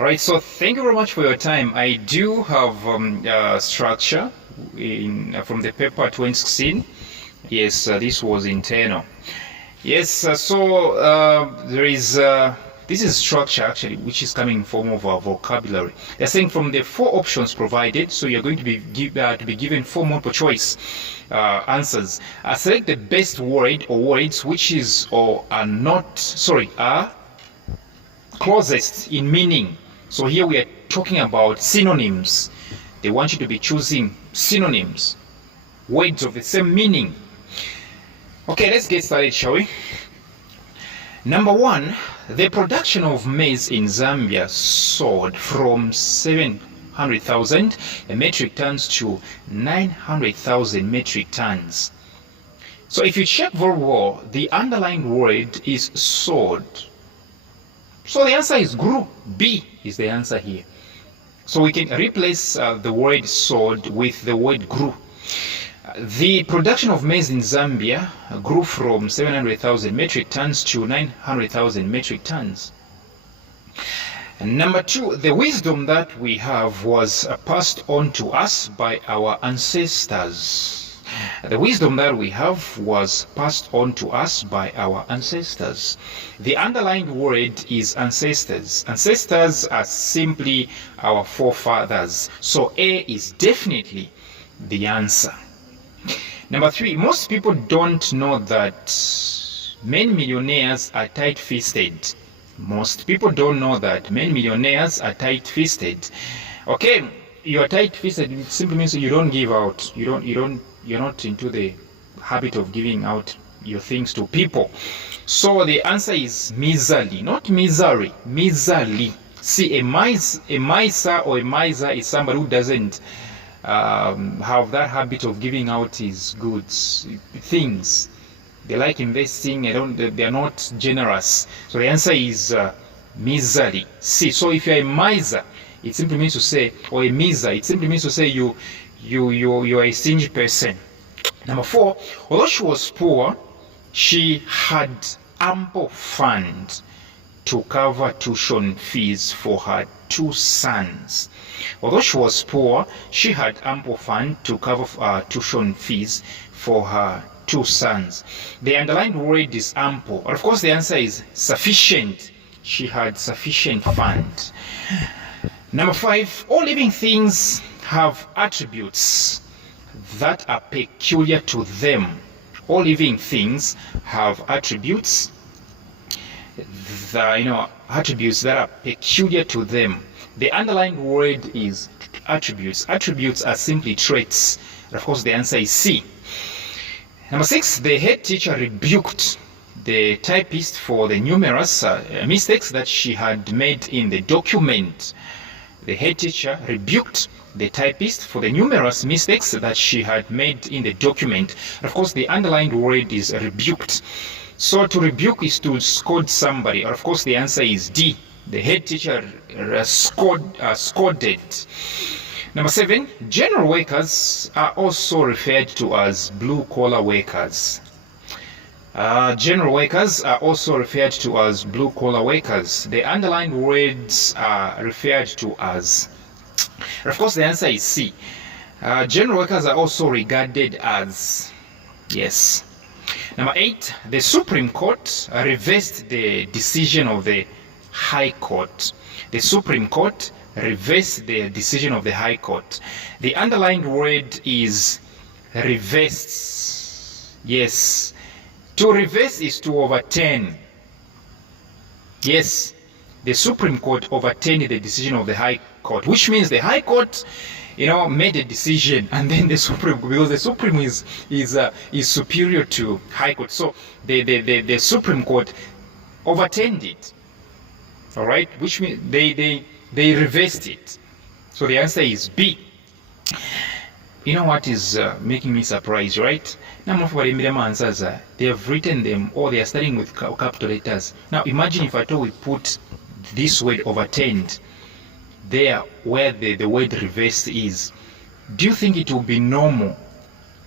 All right, so thank you very much for your time. I do have structure from the paper 2016. Yes, this was internal. Yes, there is this is structure actually, which is coming in form of our vocabulary. They're saying from the 4 options provided, so you're going to be given 4 multiple choice answers. Select the best word or words which is or are not are closest in meaning. So here we are talking about synonyms. They want you to be choosing synonyms, words of the same meaning. Okay, let's get started, shall we? Number 1, the production of maize in Zambia soared from 700,000 metric tons to 900,000 metric tons. So if you check very well, the underlined word is soared. So the answer is grew. B is the answer here. So we can replace the word soared with the word grew. The production of maize in Zambia grew from 700,000 metric tons to 900,000 metric tons. And number 2, the wisdom that we have was passed on to us by our ancestors. The wisdom that we have was passed on to us by our ancestors. The underlined word is ancestors. Ancestors are simply our forefathers. So A is definitely the answer. Number 3, most people don't know that many millionaires are tight-fisted. Most people don't know that many millionaires are tight-fisted. Okay, you are tight-fisted, it simply means you don't give out. You're not into the habit of giving out your things to people. So the answer is miserly, not misery, miserly. See, a miser or a miser is somebody who doesn't have that habit of giving out his goods, things. They like investing, they are not generous. So the answer is miserly. See, so if you're a miser, it simply means to say, or a miser, it simply means to say you're a stingy person. Number 4, although she was poor, she had ample fund to cover tuition fees for her 2 sons. Although she was poor, she had ample fund to cover tuition fees for her 2 sons. The underlined word is ample. Of course, the answer is sufficient. She had sufficient fund. Number 5, all living things have attributes that are peculiar to them. All living things have attributes attributes that are peculiar to them. The underlined word is attributes. Attributes are simply traits. Of course, the answer is C. Number 6, the head teacher rebuked the typist for the numerous mistakes that she had made in the document. The head teacher rebuked the typist for the numerous mistakes that she had made in the document. Of course, the underlined word is rebuked. So to rebuke is to scold somebody. Of course, the answer is D. The head teacher scolded. Number 7, general workers are also referred to as blue-collar workers. General workers are also referred to as blue-collar workers. The underlined words are referred to as. Of course, the answer is C. General workers are also regarded as. Yes. Number 8, the Supreme Court reversed the decision of the High Court. The Supreme Court reversed the decision of the High Court. The underlined word is reversed. Yes. To reverse is to overturn. Yes. The Supreme Court overturned the decision of the High Court, which means the High Court, made a decision, and then the Supreme, because the Supreme is superior to High Court, so the Supreme Court overturned it. All right, which means they reversed it. So the answer is B. You know what is making me surprised, right? Now, answers they have written them, or they are starting with capital letters. Now, imagine if at all we put this word overturned there where the word reversed is. Do you think it will be normal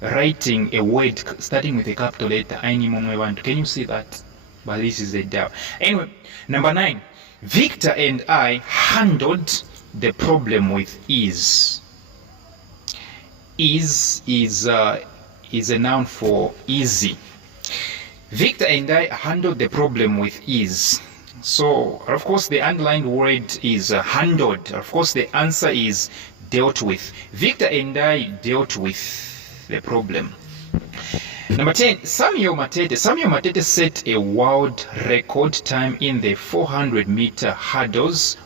writing a word starting with a capital letter? Can you see that? But this is a doubt. Anyway, number 9. Victor and I handled the problem with ease. Ease is a noun for easy. Victor and I handled the problem with ease. So, of course, the underlined word is handled. Of course, the answer is dealt with. Victor and I dealt with the problem. Number 10, Samuel Matete set a world record time in the 400-meter hurdles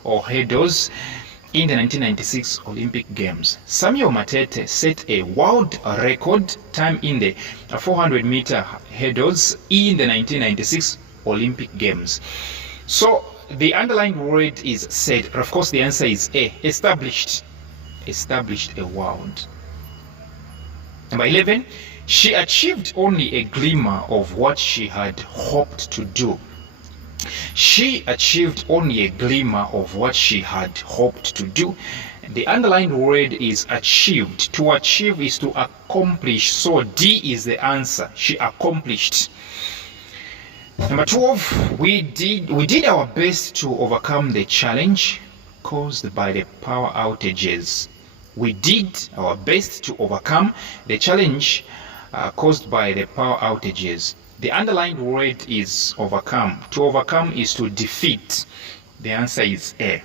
in the 1996 Olympic Games. Samuel Matete set a world record time in the 400-meter hurdles in the 1996 Olympic Games. So the underlined word is set. Of course, the answer is A, established. Established a world. Number 11, she achieved only a glimmer of what she had hoped to do. She achieved only a glimmer of what she had hoped to do. The underlined word is achieved. To achieve is to accomplish. So D is the answer. She accomplished. Number 12, we did our best to overcome the challenge caused by the power outages. We did our best to overcome the challenge caused by the power outages. The underlined word is overcome. To overcome is to defeat. The answer is A.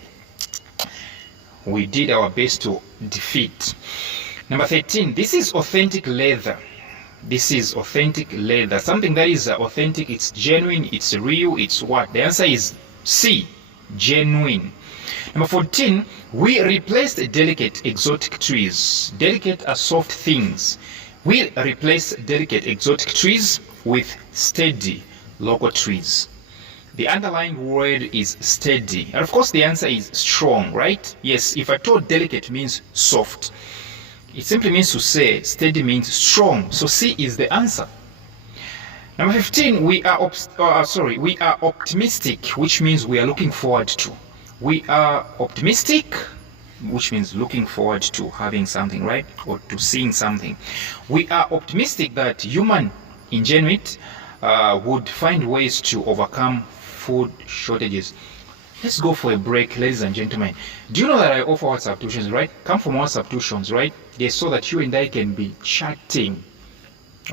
We did our best to defeat. Number 13, this is authentic leather. This is authentic leather. Something that is authentic, it's genuine, it's real, it's what? The answer is C, genuine. Number 14, we replaced delicate exotic trees. Delicate are soft things. We replace delicate exotic trees with steady local trees. The underlined word is steady. And of course the answer is strong, right? Yes, if I told delicate means soft, it simply means to say steady means strong. So C is the answer. Number 15, we are optimistic, which means we are looking forward to. We are optimistic, which means looking forward to having something, right? Or to seeing something. We are optimistic that human ingenuity would find ways to overcome food shortages. Let's go for a break, ladies and gentlemen. Do you know that I offer WhatsApp tuitions, right? Come from WhatsApp tuitions, right? Yes, so that you and I can be chatting,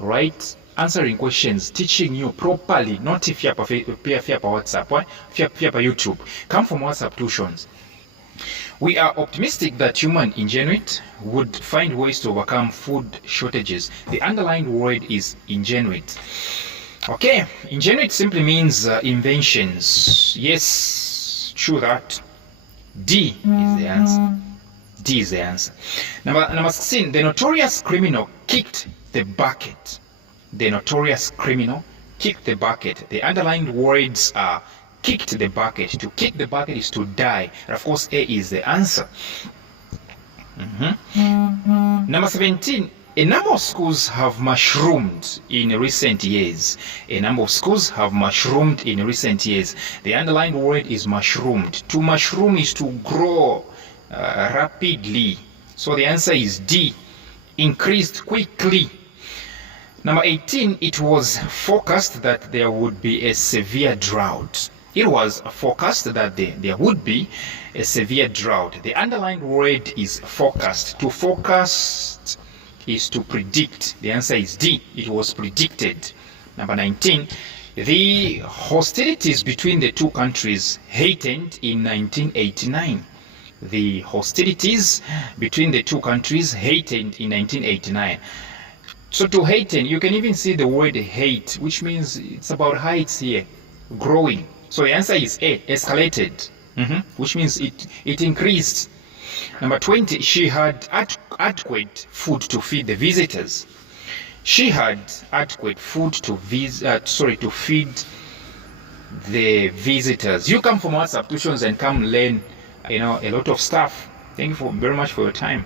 right? Answering questions, teaching you properly, not if you're WhatsApp, right? If you're YouTube. Come from WhatsApp tuitions. We are optimistic that human ingenuity would find ways to overcome food shortages. The underlined word is ingenuity. Okay, ingenuity simply means inventions. Yes, true that. D is the answer. D is the answer. Number 16, the notorious criminal kicked the bucket. The notorious criminal kicked the bucket. The underlined words are kicked the bucket. To kick the bucket is to die. And of course, A is the answer. Number 17, a number of schools have mushroomed in recent years. A number of schools have mushroomed in recent years. The underlined word is mushroomed. To mushroom is to grow rapidly. So the answer is D, increased quickly. Number 18, it was forecast that there would be a severe drought. It was forecast that there would be a severe drought. The underlined word is forecast. To forecast is to predict. The answer is D. It was predicted. Number 19, the hostilities between the two countries heightened in 1989. The hostilities between the two countries heightened in 1989. So to heighten, you can even see the word hate, which means it's about heights here, growing. So the answer is A, escalated, which means it increased. Number 20, she had adequate food to feed the visitors. She had adequate food to feed the visitors. You come from WhatsApp tuitions and come learn, a lot of stuff. Thank you very much for your time.